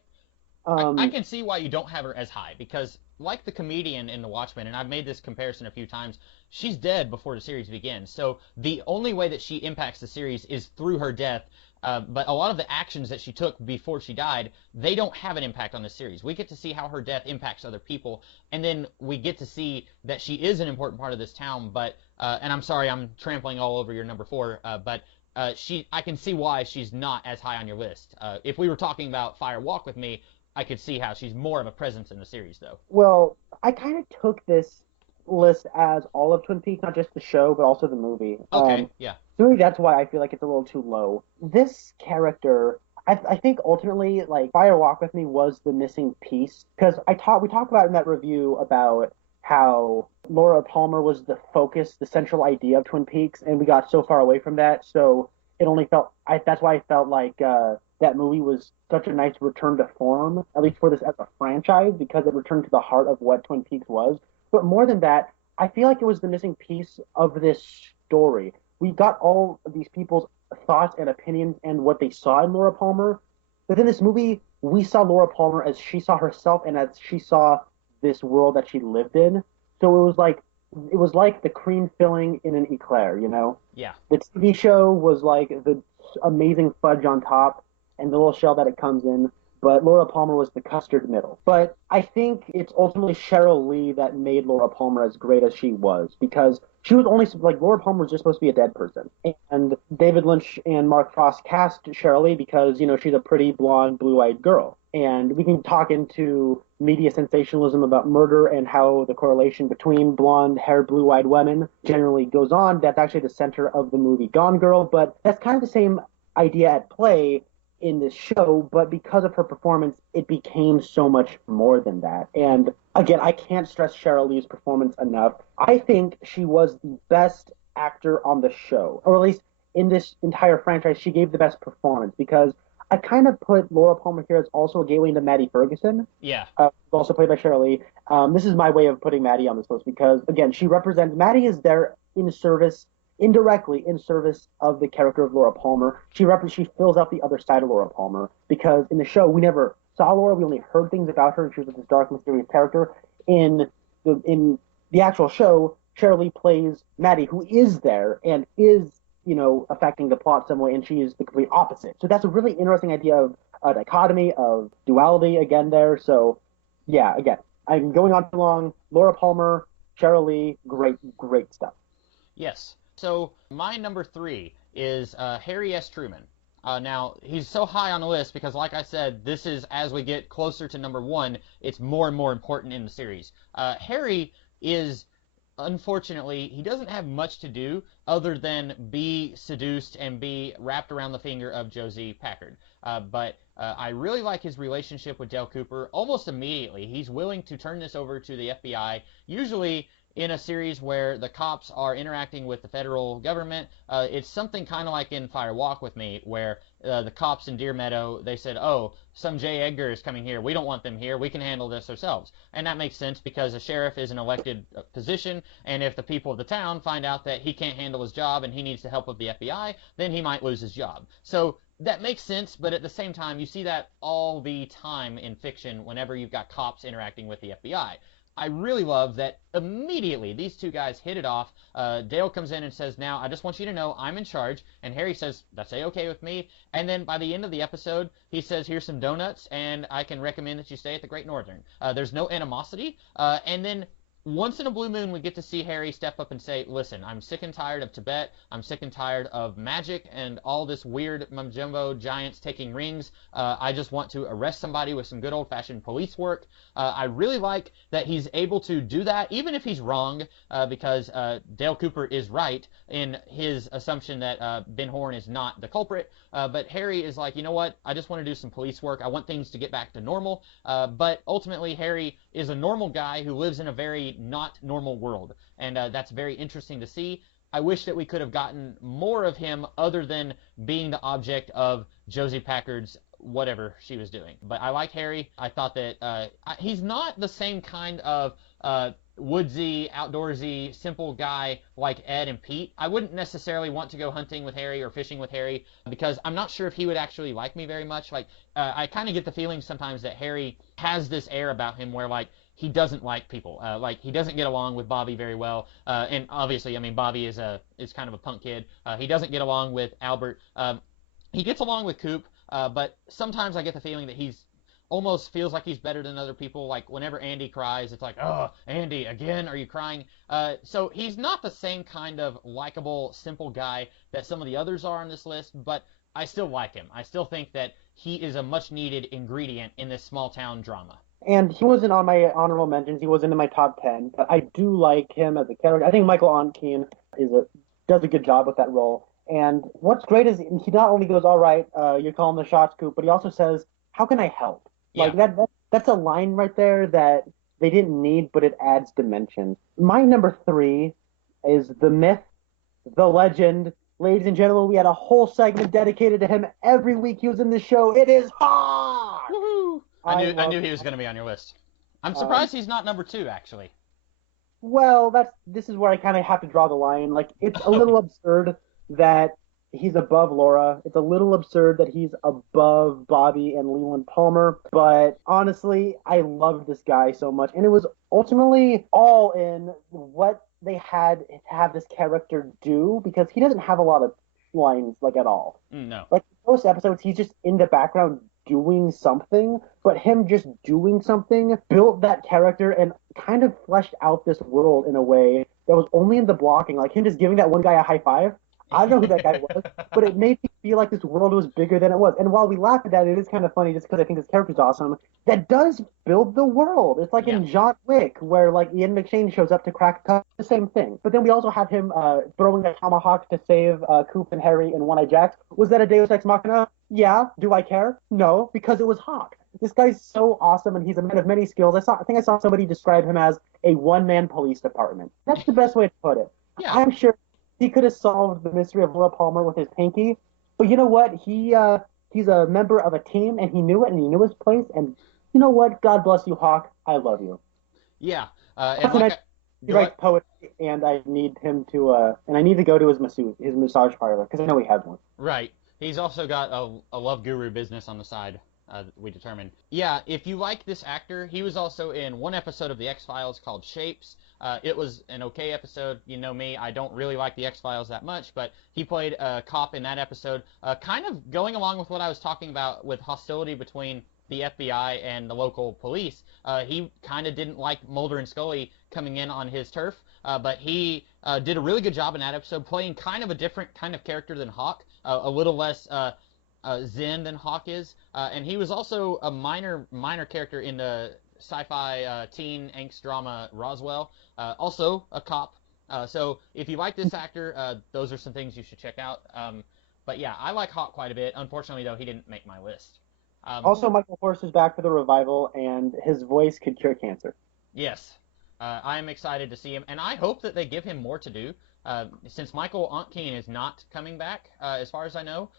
I can see why you don't have her as high, because like the comedian in The Watchmen, and I've made this comparison a few times, she's dead before the series begins. So the only way that she impacts the series is through her death. But a lot of the actions that she took before she died, they don't have an impact on the series. We get to see how her death impacts other people, and then we get to see that she is an important part of this town. But and I'm sorry, I'm trampling all over your number 4, but I can see why she's not as high on your list. If we were talking about Fire Walk with Me, I could see how she's more of a presence in the series, though. Well, I kind of took this list as all of Twin Peaks, not just the show, but also the movie. Okay, yeah. So maybe that's why I feel like it's a little too low. This character, I think ultimately, like Fire Walk with Me was the missing piece because we talked about in that review about how Laura Palmer was the focus, the central idea of Twin Peaks, and we got so far away from that. So it only felt that's why I felt like that movie was such a nice return to form, at least for this as a franchise, because it returned to the heart of what Twin Peaks was. But more than that, I feel like it was the missing piece of this story. We got all of these people's thoughts and opinions and what they saw in Laura Palmer. But in this movie, we saw Laura Palmer as she saw herself and as she saw this world that she lived in. So it was like the cream filling in an eclair, you know? Yeah. The TV show was like the amazing fudge on top and the little shell that it comes in, but Laura Palmer was the custard middle. But I think it's ultimately Cheryl Lee that made Laura Palmer as great as she was because she was only like Laura Palmer was just supposed to be a dead person, and David Lynch and Mark Frost cast Cheryl Lee because she's a pretty blonde, blue-eyed girl, and we can talk into media sensationalism about murder and how the correlation between blonde-haired, blue-eyed women generally goes on. That's actually the center of the movie Gone Girl, but that's kind of the same idea at play in this show, but because of her performance, it became so much more than that. And again, I can't stress Cheryl Lee's performance enough. I think she was the best actor on the show, or at least in this entire franchise, she gave the best performance because I kind of put Laura Palmer here as also a gateway into Maddie Ferguson. Yeah. Also played by Cheryl Lee. This is my way of putting Maddie on this list because, again, Maddie is there in service indirectly in service of the character of Laura Palmer. She fills out the other side of Laura Palmer because in the show we never saw Laura, we only heard things about her. She was this dark, mysterious character. In the actual show, Cheryl Lee plays Maddie, who is there and is affecting the plot some way, and she is the complete opposite. So that's a really interesting idea of a dichotomy of duality again there. So yeah, again, I'm going on too long. Laura Palmer, Cheryl Lee, great stuff. Yes. So my number 3 is Harry S. Truman. Now, he's so high on the list because, like I said, this is, as we get closer to number 1, it's more and more important in the series. Harry is, unfortunately, he doesn't have much to do other than be seduced and be wrapped around the finger of Josie Packard. But I really like his relationship with Dale Cooper almost immediately. He's willing to turn this over to the FBI, usually in a series where the cops are interacting with the federal government. It's something kind of like in Fire Walk with Me, where the cops in Deer Meadow, they said, oh, some J. Edgar is coming here. We don't want them here. We can handle this ourselves. And that makes sense because a sheriff is an elected position, and if the people of the town find out that he can't handle his job and he needs the help of the FBI, then he might lose his job. So that makes sense, but at the same time, you see that all the time in fiction whenever you've got cops interacting with the FBI. I really love that immediately these two guys hit it off. Dale comes in and says, now, I just want you to know I'm in charge. And Harry says, that's A-okay with me. And then by the end of the episode, he says, here's some donuts, and I can recommend that you stay at the Great Northern. There's no animosity. And then once in a blue moon, we get to see Harry step up and say, listen, I'm sick and tired of Tibet. I'm sick and tired of magic and all this weird mumbo giants taking rings. I just want to arrest somebody with some good old-fashioned police work. I really like that he's able to do that, even if he's wrong, because Dale Cooper is right in his assumption that Ben Horne is not the culprit. But Harry is like, you know what? I just want to do some police work. I want things to get back to normal. But ultimately, Harry is a normal guy who lives in a very not normal world. And that's very interesting to see. I wish that we could have gotten more of him other than being the object of Josie Packard's whatever she was doing. But I like Harry. I thought that he's not the same kind of woodsy, outdoorsy, simple guy like Ed and Pete. I wouldn't necessarily want to go hunting with Harry or fishing with Harry because I'm not sure if he would actually like me very much. Like, I kind of get the feeling sometimes that Harry has this air about him where, like, he doesn't like people. Like, he doesn't get along with Bobby very well. And obviously, I mean, Bobby is kind of a punk kid. He doesn't get along with Albert. He gets along with Coop, but sometimes I get the feeling that he's almost feels like he's better than other people. Like, whenever Andy cries, it's like, oh, Andy, again, are you crying? So he's not the same kind of likable, simple guy that some of the others are on this list, but I still like him. I still think that he is a much-needed ingredient in this small-town drama. And he wasn't on my honorable mentions. He wasn't in my top 10, but I do like him as a character. I think Michael Onkeen is a does a good job with that role. And what's great is he not only goes, "All right, you're calling the shots, Coop," but he also says, "How can I help?" Yeah. Like that's a line right there that they didn't need, but it adds dimension. My number three is the myth, the legend. Ladies and gentlemen, we had a whole segment dedicated to him every week he was in the show. It is Hawk! Woohoo! I I love knew he was going to be on your list. I'm um, surprised he's not number 2, actually. Well, this is where I kind of have to draw the line. Like it's a little absurd that he's above Laura. It's a little absurd that he's above Bobby and Leland Palmer. But honestly, I love this guy so much, and it was ultimately all in what they had to have this character do because he doesn't have a lot of lines like at all. No. Like most episodes, he's just in the background doing something, but him just doing something built that character and kind of fleshed out this world in a way that was only in the blocking. Like him just giving that one guy a high five. I don't know who that guy was, but it made me feel like this world was bigger than it was. And while we laugh at that, it is kind of funny just because I think this character's awesome. That does build the world. It's like Yeah. in John Wick, where like Ian McShane shows up to crack a cup, the same thing. But then we also have him throwing the tomahawk to save Coop and Harry and One Eye Jax. Was that a Deus Ex Machina? Yeah. Do I care? No, because it was Hawk. This guy's so awesome, and he's a man of many skills. I think I saw somebody describe him as a one-man police department. That's the best way to put it. Yeah. I'm sure he could have solved the mystery of Laura Palmer with his pinky, but you know what? He's a member of a team, and he knew it, and he knew his place. And you know what? God bless you, Hawk. I love you. Yeah. And Plus, like I, he go writes poetry, and I need him to and I need to go to his massage parlor because I know he has one. Right. He's also got a Love Guru business on the side, we determined. Yeah, if you like this actor, he was also in one episode of The X-Files called Shapes. It was an okay episode. You know me, I don't really like The X-Files that much, but he played a cop in that episode, kind of going along with what I was talking about with hostility between the FBI and the local police. He kind of didn't like Mulder and Scully coming in on his turf, but he did a really good job in that episode, playing kind of a different kind of character than Hawk, a little less zen than Hawk is, and he was also a minor character in the sci-fi teen angst drama Roswell, also a cop. So if you like this actor, those are some things you should check out. But yeah, I like Hawk quite a bit. Unfortunately, though, he didn't make my list. Um, Also, Michael Horst is back for the revival, and his voice could cure cancer. Yes, I am excited to see him, and I hope that they give him more to do. Since Michael Ontkeen is not coming back, as far as I know,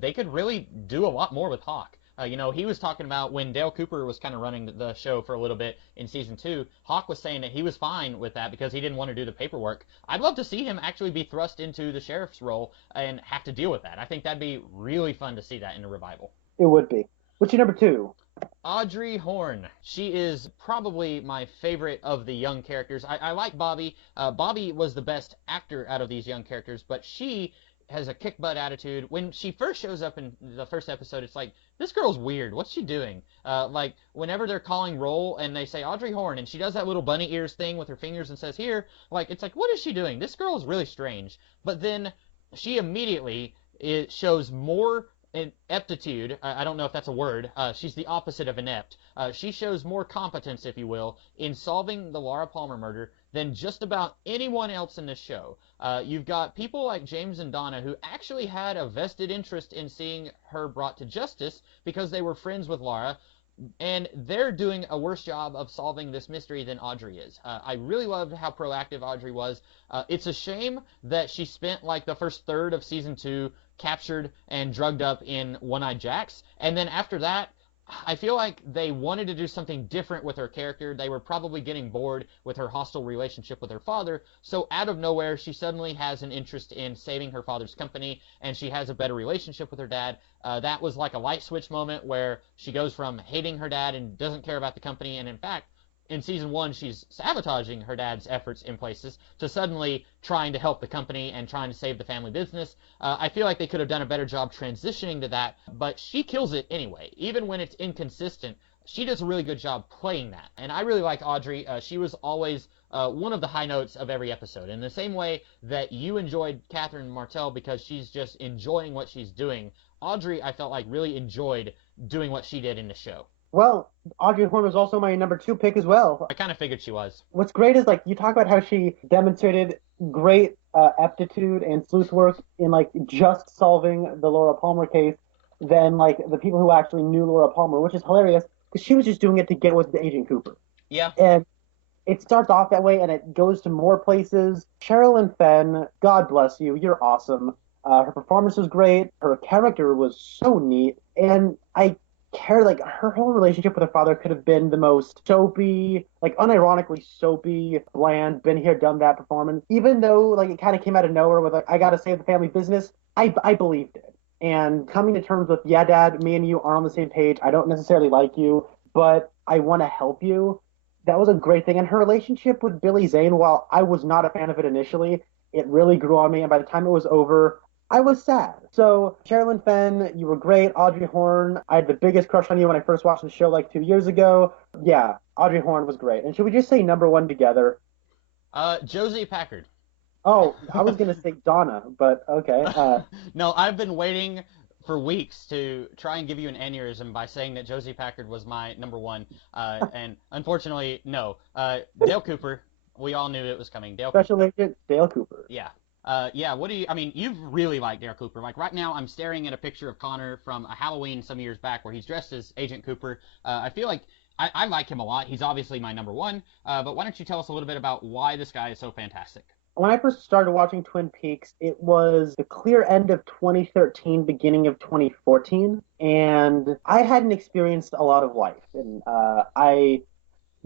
they could really do a lot more with Hawk. He was talking about when Dale Cooper was kind of running the show for a little bit in season 2. Hawk was saying that he was fine with that because he didn't want to do the paperwork. I'd love to see him actually be thrust into the sheriff's role and have to deal with that. I think that'd be really fun to see that in a revival. It would be. What's your number two? Audrey Horne. She is probably my favorite of the young characters. I like Bobby. Bobby was the best actor out of these young characters, but she has a kick butt attitude. When she first shows up in the first episode, it's like, this girl's weird. What's she doing? Like, whenever they're calling roll and they say Audrey Horne, and she does that little bunny ears thing with her fingers and says here, like, it's like, what is she doing? This girl is really strange. But then she immediately shows more ineptitude. I don't know if that's a word. She's the opposite of inept. She shows more competence, if you will, in solving the Laura Palmer murder than just about anyone else in this show. You've got people like James and Donna who actually had a vested interest in seeing her brought to justice because they were friends with Laura, and they're doing a worse job of solving this mystery than Audrey is. I really loved how proactive Audrey was. It's a shame that she spent like the first third of season 2 captured and drugged up in One Eye Jax, and then after that, I feel like they wanted to do something different with her character. They were probably getting bored with her hostile relationship with her father, so out of nowhere, she suddenly has an interest in saving her father's company, and she has a better relationship with her dad. That was like a light switch moment where she goes from hating her dad and doesn't care about the company, and in fact, in season 1, she's sabotaging her dad's efforts in places to suddenly trying to help the company and trying to save the family business. I feel like they could have done a better job transitioning to that, but she kills it anyway. Even when it's inconsistent, she does a really good job playing that. And I really like Audrey. She was always one of the high notes of every episode. In the same way that you enjoyed Catherine Martell because she's just enjoying what she's doing, Audrey, I felt like, really enjoyed doing what she did in the show. Well, Audrey Horne was also my number two pick as well. I kind of figured she was. What's great is like you talk about how she demonstrated great aptitude and sleuth work in like just solving the Laura Palmer case than like the people who actually knew Laura Palmer, which is hilarious because she was just doing it to get with the Agent Cooper. Yeah. And it starts off that way and it goes to more places. Sherilyn Fenn, God bless you, you're awesome. Her performance was great. Her character was so neat, and I care like her whole relationship with her father could have been the most soapy, like unironically soapy, bland, been here, done that performance. Even though like it kind of came out of nowhere with like I gotta save the family business, I believed it. And coming to terms with, yeah, Dad, me and you are on the same page. I don't necessarily like you, but I want to help you. That was a great thing. And her relationship with Billy Zane, while I was not a fan of it initially, it really grew on me. And by the time it was over, I was sad. So, Sherilyn Fenn, you were great. Audrey Horne, I had the biggest crush on you when I first watched the show like 2 years ago. Yeah, Audrey Horne was great. And should we just say number one together? Josie Packard. Oh, I was going to say Donna, but okay. No, I've been waiting for weeks to try and give you an aneurysm by saying that Josie Packard was my number one, and unfortunately, no. Dale Cooper, we all knew it was coming. Dale Special Cooper. Agent Dale Cooper. Yeah. Yeah, I mean, you've really liked Dale Cooper. Like, right now, I'm staring at a picture of Connor from a Halloween some years back where he's dressed as Agent Cooper. I feel like I like him a lot. He's obviously my number one. But why don't you tell us a little bit about why this guy is so fantastic? When I first started watching Twin Peaks, it was the clear end of 2013, beginning of 2014, and I hadn't experienced a lot of life, and I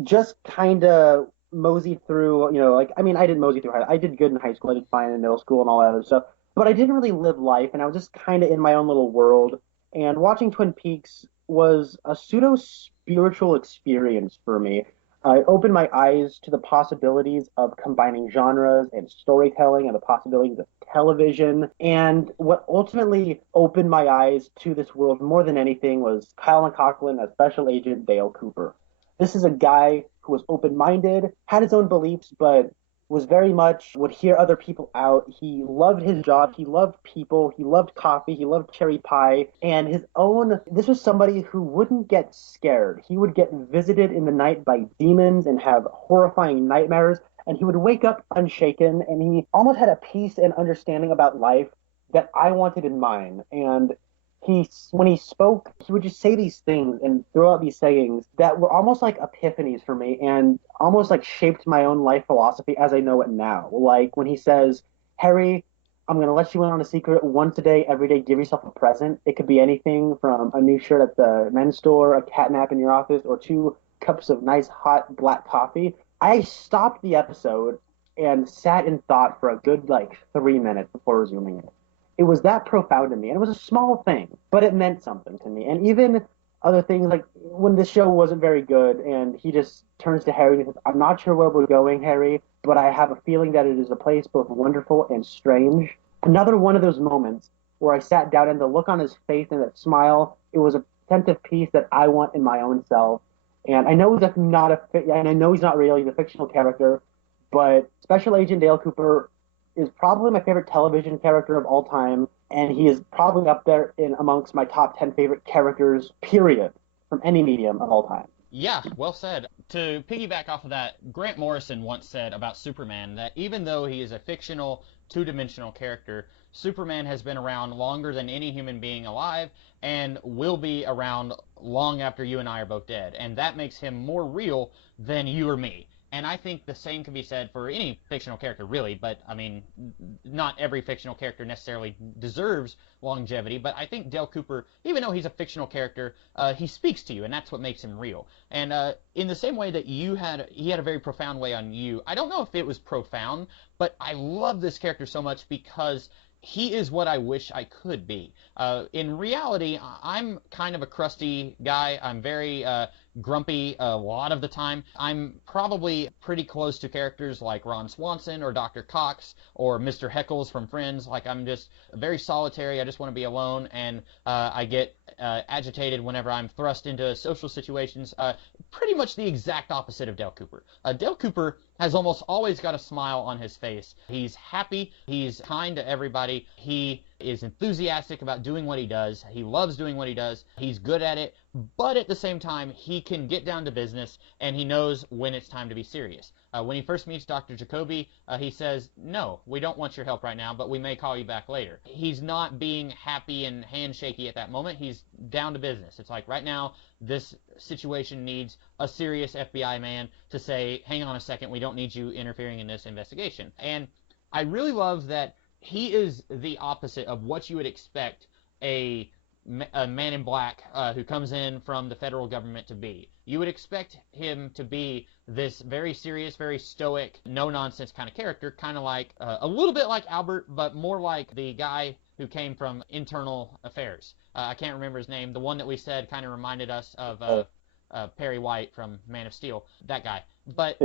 just kind of moseyed through, like, I mean, I didn't mosey through I did good in high school, I did fine in middle school and all that other stuff, but I didn't really live life, and I was just kind of in my own little world, and watching Twin Peaks was a pseudo spiritual experience for me. It opened my eyes to the possibilities of combining genres and storytelling and the possibilities of television. And what ultimately opened my eyes to this world more than anything was Kyle MacLachlan as Special Agent Dale Cooper. This is a guy who was open minded, had his own beliefs, but was very much would hear other people out. He loved his job. He loved people. He loved coffee. He loved cherry pie. And his own, this was somebody who wouldn't get scared. He would get visited in the night by demons and have horrifying nightmares. And he would wake up unshaken. And he almost had a peace and understanding about life that I wanted in mine. And when he spoke, he would just say these things and throw out these sayings that were almost like epiphanies for me and almost like shaped my own life philosophy as I know it now. Like when he says, Harry, I'm going to let you in on a secret once a day, every day, give yourself a present. It could be anything from a new shirt at the men's store, a cat nap in your office, or 2 cups of nice hot black coffee. I stopped the episode and sat in thought for a good like 3 minutes before resuming it. It was that profound to me, and it was a small thing, but it meant something to me. And even other things like when the show wasn't very good, and he just turns to Harry and says, "I'm not sure where we're going, Harry, but I have a feeling that it is a place both wonderful and strange." Another one of those moments where I sat down and the look on his face and that smile, it was a sense of peace that I want in my own self. And I know that's not and I know he's not real; he's a fictional character, but Special Agent Dale Cooper is probably my favorite television character of all time, and he is probably up there in amongst my top 10 favorite characters, period, from any medium of all time. Yeah, well said. To piggyback off of that, Grant Morrison once said about Superman that even though he is a fictional, two-dimensional character, Superman has been around longer than any human being alive and will be around long after you and I are both dead. And that makes him more real than you or me. And I think the same can be said for any fictional character, really, but, I mean, not every fictional character necessarily deserves longevity, but I think Dale Cooper, even though he's a fictional character, he speaks to you, and that's what makes him real. And in the same way that he had a very profound way on you, I don't know if it was profound, but I love this character so much because he is what I wish I could be. In reality, I'm kind of a crusty guy. I'm very grumpy a lot of the time. I'm probably pretty close to characters like Ron Swanson or Dr. Cox or Mr. Heckles from Friends. Like, I'm just very solitary. I just want to be alone, and I get agitated whenever I'm thrust into social situations. Pretty much the exact opposite of Dale Cooper. Dale Cooper has almost always got a smile on his face. He's happy. He's kind to everybody. He is enthusiastic about doing what he does. He loves doing what he does. He's good at it. But at the same time, he can get down to business, and he knows when it's time to be serious. When he first meets Dr. Jacoby, he says, no, we don't want your help right now, but we may call you back later. He's not being happy and handshaky at that moment. He's down to business. It's like, right now, this situation needs a serious FBI man to say, hang on a second, we don't need you interfering in this investigation. And I really love that he is the opposite of what you would expect a man in black who comes in from the federal government to be. You would expect him to be this very serious, very stoic, no-nonsense kind of character, kind of like, a little bit like Albert, but more like the guy who came from Internal Affairs. I can't remember his name. The one that we said kind of reminded us of Perry White from Man of Steel. That guy. But,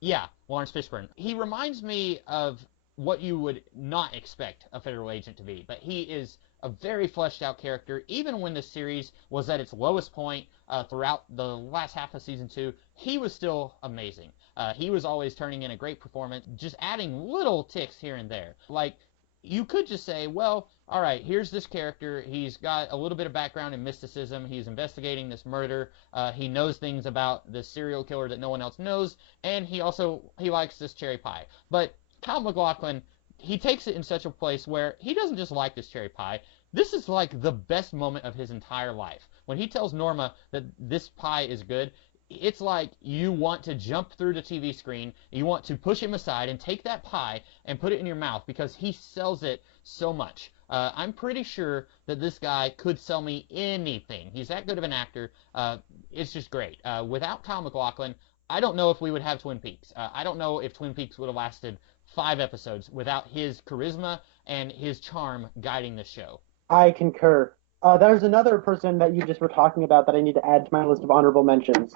yeah, Lawrence Fishburne. He reminds me of what you would not expect a federal agent to be, but he is a very fleshed out character. Even when the series was at its lowest point throughout the last half of season 2, he was still amazing. He was always turning in a great performance, just adding little ticks here and there. Like, you could just say, well, all right, here's this character. He's got a little bit of background in mysticism. He's investigating this murder. He knows things about this serial killer that no one else knows, and he likes this cherry pie. But Kyle MacLachlan, he takes it in such a place where he doesn't just like this cherry pie. This is like the best moment of his entire life. When he tells Norma that this pie is good, it's like you want to jump through the TV screen, you want to push him aside and take that pie and put it in your mouth because he sells it so much. I'm pretty sure that this guy could sell me anything. He's that good of an actor. It's just great. Without Kyle MacLachlan, I don't know if we would have Twin Peaks. I don't know if Twin Peaks would have lasted 5 episodes without his charisma and his charm guiding the show. I concur. There's another person that you just were talking about that I need to add to my list of honorable mentions.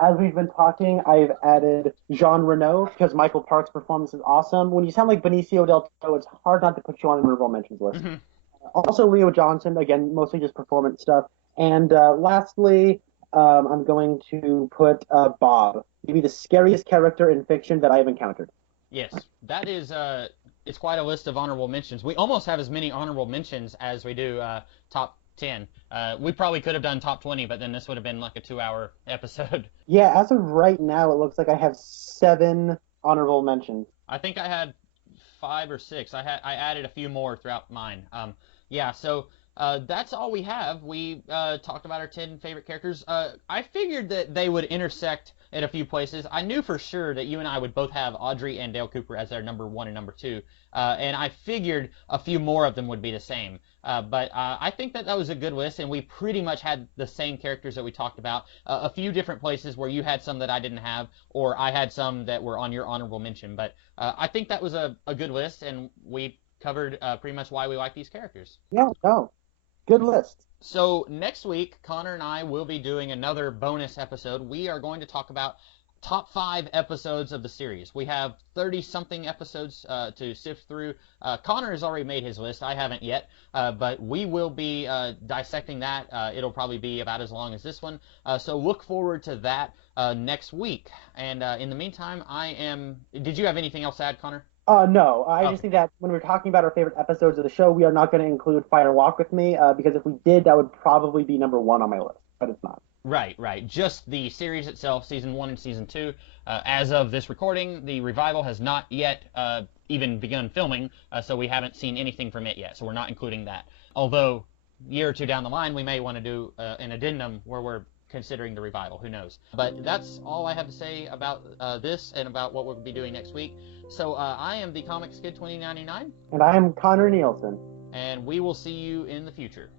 As we've been talking, I've added Jean Reno because Michael Park's performance is awesome. When you sound like Benicio del Toro, it's hard not to put you on an honorable mentions list. Mm-hmm. Also, Leo Johnson, again, mostly just performance stuff. And lastly, I'm going to put Bob. Maybe the scariest character in fiction that I've encountered. Yes, that is it's quite a list of honorable mentions. We almost have as many honorable mentions as we do top 10. We probably could have done top 20, but then this would have been like a 2-hour episode. Yeah, as of right now, it looks like I have 7 honorable mentions. I think I had 5 or 6. I added a few more throughout mine. So that's all we have. We talked about our 10 favorite characters. I figured that they would intersect at a few places. I knew for sure that you and I would both have Audrey and Dale Cooper as our number 1 and number 2, and I figured a few more of them would be the same. But I think that was a good list, and we pretty much had the same characters that we talked about. A few different places where you had some that I didn't have, or I had some that were on your honorable mention. But I think that was a good list, and we covered pretty much why we like these characters. Yeah, no. Good list. So next week, Connor and I will be doing another bonus episode. We are going to talk about top 5 episodes of the series. We have 30-something episodes to sift through. Connor has already made his list. I haven't yet, but we will be dissecting that. It'll probably be about as long as this one. So look forward to that next week. And in the meantime, Did you have anything else to add, Connor? No. I just think that when we're talking about our favorite episodes of the show, we are not going to include Fight or Walk with Me, because if we did, that would probably be number 1 on my list, but it's not. Right. Just the series itself, Season 1 and Season 2. As of this recording, the revival has not yet even begun filming, so we haven't seen anything from it yet, so we're not including that. Although, a year or 2 down the line, we may want to do an addendum where we're considering the revival. Who knows? But that's all I have to say about this and about what we'll be doing next week. So I am the Comics Kid 2099. And I am Connor Nielsen. And we will see you in the future.